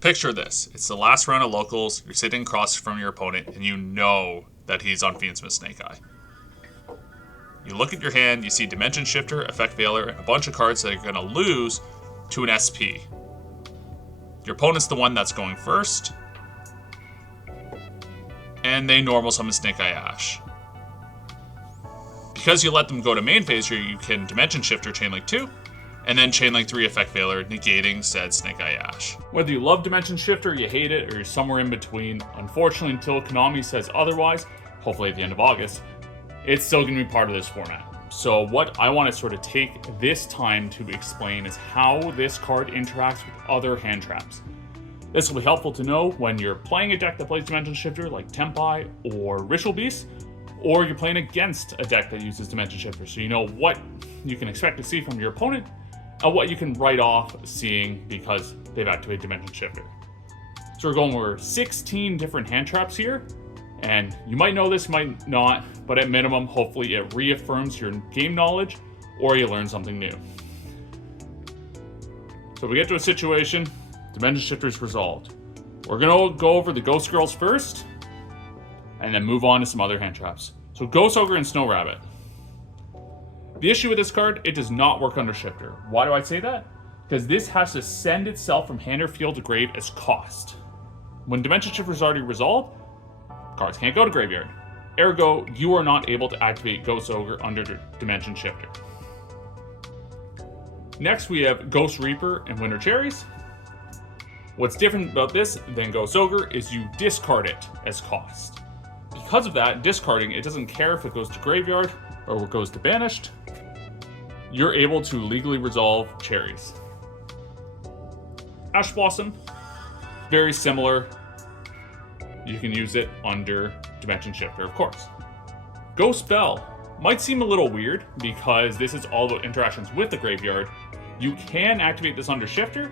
Picture this. It's the last round of locals, you're sitting across from your opponent, and you know that he's on Fiendsmith Snake Eye. You look at your hand, you see Dimension Shifter, Effect Veiler, and a bunch of cards that are going to lose to an SP. Your opponent's the one that's going first, and they normal summon Snake Eye Ash. Because you let them go to main phase here, you can Dimension Shifter Chainlink 2, and then Chainlink 3 Effect Veiler, negating said Snake Eye Ash. Whether you love Dimension Shifter, you hate it, or you're somewhere in between, unfortunately until Konami says otherwise, hopefully at the end of August, it's still going to be part of this format. So what I want to sort of take this time to explain is how this card interacts with other hand traps. This will be helpful to know when you're playing a deck that plays Dimension Shifter like Tempai or Ritual Beast, or you're playing against a deck that uses Dimension Shifter, so you know what you can expect to see from your opponent and what you can write off seeing because they've activated Dimension Shifter. So we're going over 16 different hand traps here, and you might know this, might not, but at minimum, hopefully it reaffirms your game knowledge or you learn something new. So we get to a situation, Dimension Shifter is resolved. We're gonna go over the Ghost Girls first, and then move on to some other hand traps. So Ghost Ogre and Snow Rabbit. The issue with this card, it does not work under Shifter. Why do I say that? Because this has to send itself from hand or field to grave as cost. When Dimension Shifter is already resolved, cards can't go to graveyard. Ergo, you are not able to activate Ghost Ogre under Dimension Shifter. Next, we have Ghost Reaper and Winter Cherries. What's different about this than Ghost Ogre is you discard it as cost. Because of that, discarding, it doesn't care if it goes to graveyard or it goes to banished. You're able to legally resolve Cherries. Ash Blossom, very similar. You can use it under Dimension Shifter, of course. Ghost Bell might seem a little weird because this is all about interactions with the graveyard. You can activate this under Shifter,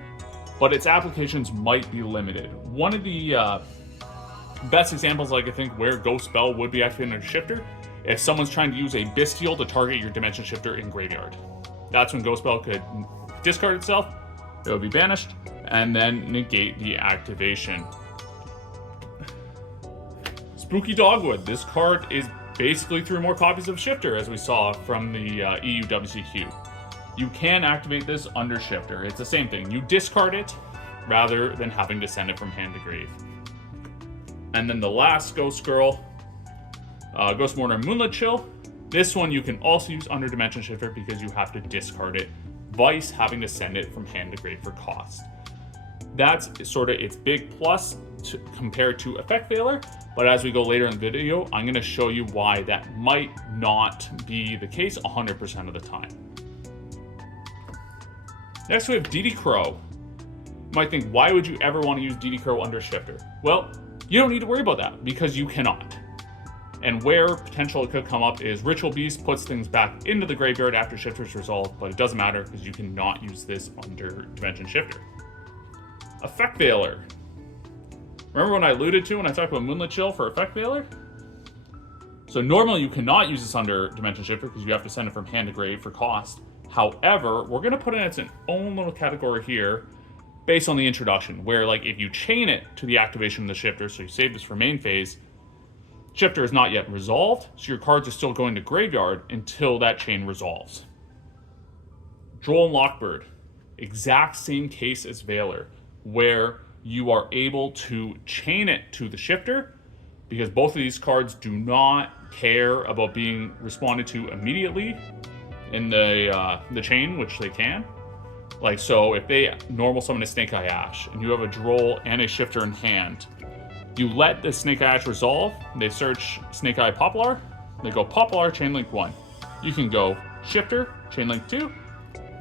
but its applications might be limited. One of the best examples I could think where Ghost Bell would be activated under Shifter, if someone's trying to use a Bestial to target your Dimension Shifter in graveyard. That's when Ghost Bell could discard itself, it would be banished, and then negate the activation. Spooky Dogwood. This card is basically 3 more copies of Shifter, as we saw from the EU WCQ. You can activate this under Shifter. It's the same thing. You discard it rather than having to send it from hand to grave. And then the last Ghost Girl, Ghost Mourner and Moonlit Chill. This one you can also use under Dimension Shifter because you have to discard it, vice having to send it from hand to grave for cost. That's sort of its big plus compared to Effect Veiler, but as we go later in the video, I'm going to show you why that might not be the case 100% of the time. Next we have DD Crow. You might think, why would you ever want to use DD Crow under Shifter? Well, you don't need to worry about that because you cannot. And where potential it could come up is Ritual Beast puts things back into the graveyard after Shifter's resolved, but it doesn't matter because you cannot use this under Dimension Shifter. Effect Veiler. Remember when I alluded to when I talked about Moonlit Chill for Effect Veiler? So normally you cannot use this under Dimension Shifter because you have to send it from hand to grave for cost. However, we're going to put it in its own little category here based on the introduction, where like if you chain it to the activation of the Shifter, so you save this for main phase, Shifter is not yet resolved, so your cards are still going to graveyard until that chain resolves. Droll and Lockbird, exact same case as Veiler, where you are able to chain it to the Shifter, because both of these cards do not care about being responded to immediately in the chain, which they can. Like, so if they normal summon a Snake Eye Ash, and you have a Droll and a Shifter in hand, you let the Snake Eye Ash resolve, they search Snake Eye Poplar, they go Poplar, Chainlink 1. You can go Shifter, Chainlink 2,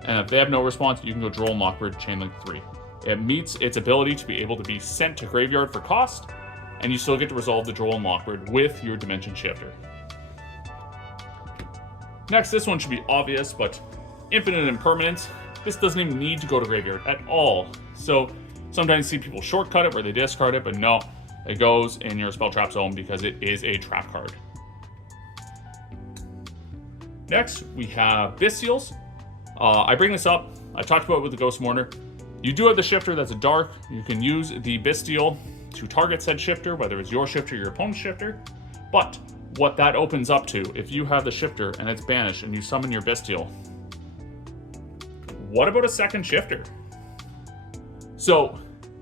and if they have no response, you can go Droll and Lockbird, Chainlink 3. It meets its ability to be able to be sent to graveyard for cost, and you still get to resolve the Droll and Lockbird with your Dimension Shifter. Next, this one should be obvious, but Infinite Impermanence. This doesn't even need to go to graveyard at all. So sometimes you see people shortcut it where they discard it, but no, it goes in your spell trap zone because it is a trap card. Next, we have Bestials. I bring this up. I talked about it with the Ghost Mourner. You do have the shifter that's a dark. You can use the Bestial to target said shifter, whether it's your shifter or your opponent's shifter. But what that opens up to, if you have the shifter and it's banished and you summon your Bestial, what about a second shifter? So,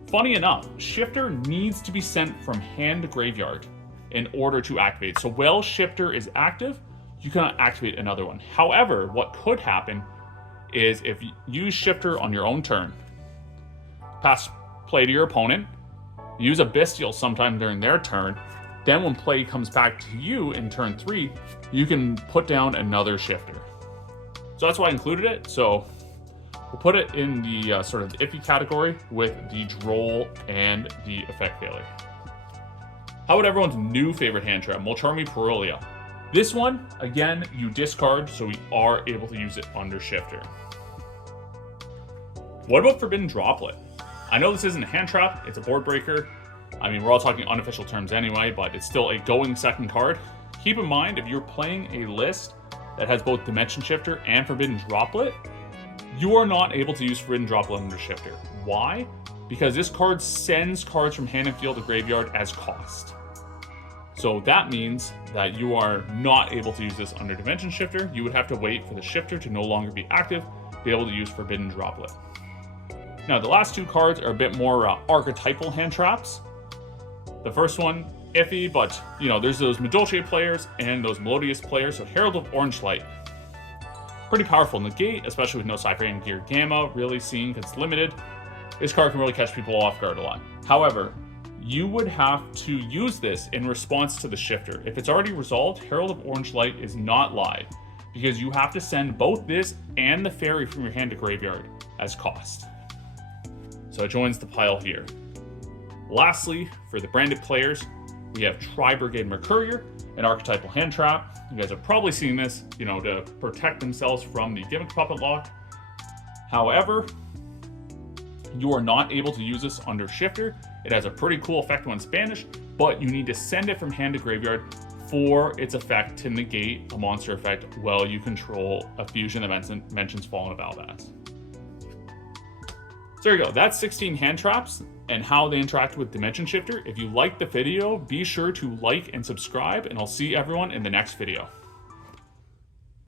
funny enough, shifter needs to be sent from hand to graveyard in order to activate. So while shifter is active, you cannot activate another one. However, what could happen is if you use shifter on your own turn, pass play to your opponent, use a Bestial sometime during their turn, then when play comes back to you in turn 3, you can put down another shifter. So that's why I included it. So we'll put it in the sort of iffy category with the droll and the effect failure. How about everyone's new favorite hand trap, Molcharmi Parolia? This one, again, you discard, so we are able to use it under shifter. What about Forbidden Droplet? I know this isn't a hand trap, it's a board breaker. I mean, we're all talking unofficial terms anyway, but it's still a going second card. Keep in mind, if you're playing a list that has both Dimension Shifter and Forbidden Droplet, you are not able to use Forbidden Droplet under shifter. Why? Because this card sends cards from hand and field to graveyard as cost. So that means that you are not able to use this under Dimension Shifter. You would have to wait for the shifter to no longer be active to be able to use Forbidden Droplet. Now, the last two cards are a bit more archetypal hand traps. The first one, iffy, but there's those Madolche players and those Melodious players. So Herald of Orange Light, pretty powerful negate, especially with no Cypher Gear Gamma, really seeing because it's limited. This card can really catch people off guard a lot. However, you would have to use this in response to the shifter. If it's already resolved, Herald of Orange Light is not live because you have to send both this and the fairy from your hand to graveyard as cost. So it joins the pile here. Lastly, for the branded players, we have Tri-Brigade Mercurier, an archetypal hand trap. You guys have probably seen this, to protect themselves from the Gimmick Puppet lock. However, you are not able to use this under shifter. It has a pretty cool effect when it's banished, but you need to send it from hand to graveyard for its effect to negate a monster effect while you control a fusion that mentions Fallen of Albaz. So there you go. That's 16 hand traps and how they interact with Dimension Shifter. If you liked the video, be sure to like and subscribe, and I'll see everyone in the next video.